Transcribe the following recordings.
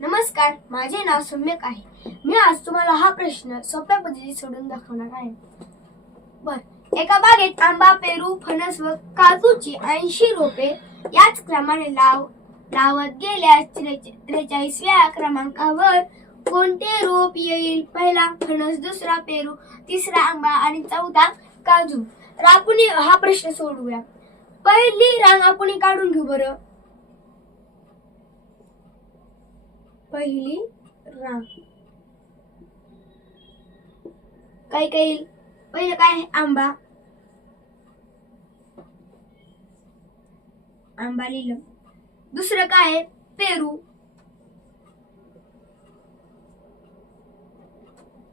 नमस्कार, माझे नाव सम्यक आहे. मी आज तुम्हाला हा प्रश्न सोप्या पद्धतीत सोडवून दाखवणार आहे. एका बागेत आंबा, पेरू, फणस व काजूची 80 रोपे याच क्रमाने लावत गेल्यास 43व्या क्रमांकावर कोणते रोप येईल? पहिला फणस, दुसरा पेरू, तिसरा आंबा आणि चौथा काजू. तर आपण हा प्रश्न सोडवूया. पहिली रांग आपण काढून घेऊ बरं. पहिली रांग काय येईल? पहिलं काय? आंबा. आंबा लिहिलं. दुसरं काय? पेरू.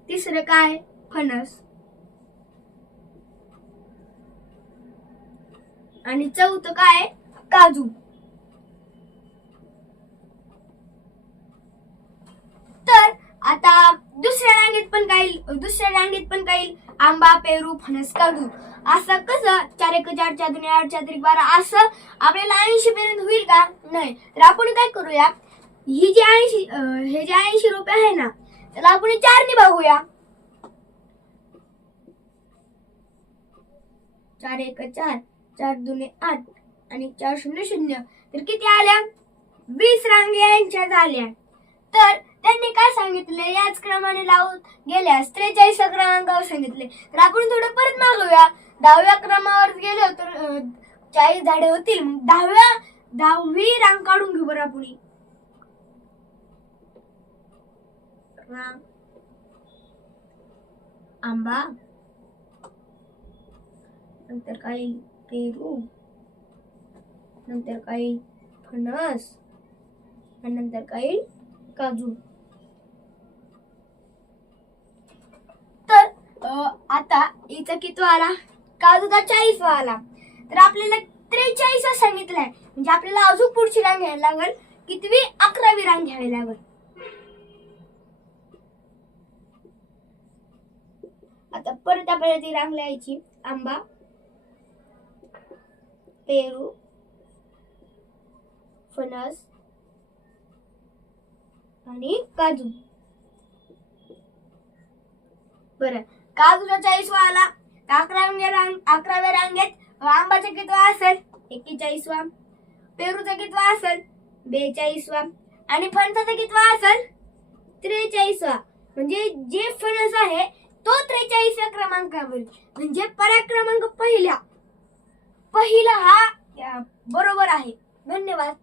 तिसरं काय? फणस. आणि चौथं काय? काजू. तर आता दुसऱ्या रांगेत पण काही आंबा, पेरू, फणस, काजू. असं कसं 4 1 4 4 2 8 4 3 12 असं आपल्याला 80 पर्यंत होईल का? नाही. तर आपण काय करूया, हे जे 80 रुपये आहे ना, त्याला आपण 4 ने भागूया. 4 1 4 4 2 8 आणि 4 0 0. तर किती आल्या? 20 रांगे यांच्या झाल्या. तर त्यांनी काय सांगितले? याच क्रमाने लावत गेल्यास 43 क्रमांकावर सांगितले. तर आपण थोडं परत मागूया. 10व्या क्रमावर गेलो तर 40 झाडे होतील. मग 10वी रांग काढून घेऊ बरं आपण. रांग आंबा, नंतर काही पेरू, नंतर काही फणस आणि नंतर काही काजू. तर आता इथं किती आला? काजूचा 40 आला. तर आपल्याला 43 सांगितलंय. म्हणजे आपल्याला अजून पुढची रांग घ्यायला लागेल. कितवी? 11वी रांग घ्यावी लागेल. आता परत आपल्याला ती रांग लिहायची. आंबा, पेरू, फणस आणि काजू. बरं, काजूचा 40 आला. 11व्या रांगेत आंबाचा कितवा असेल? 41वा. पेरूचा कितवा असेल? 42वा. आणि फणसाचा कितवा असेल? 43वा. म्हणजे जे फणस आहे तो 43व्या क्रमांकावर. म्हणजे पर्याय क्रमांक पहिला हा बरोबर आहे. धन्यवाद.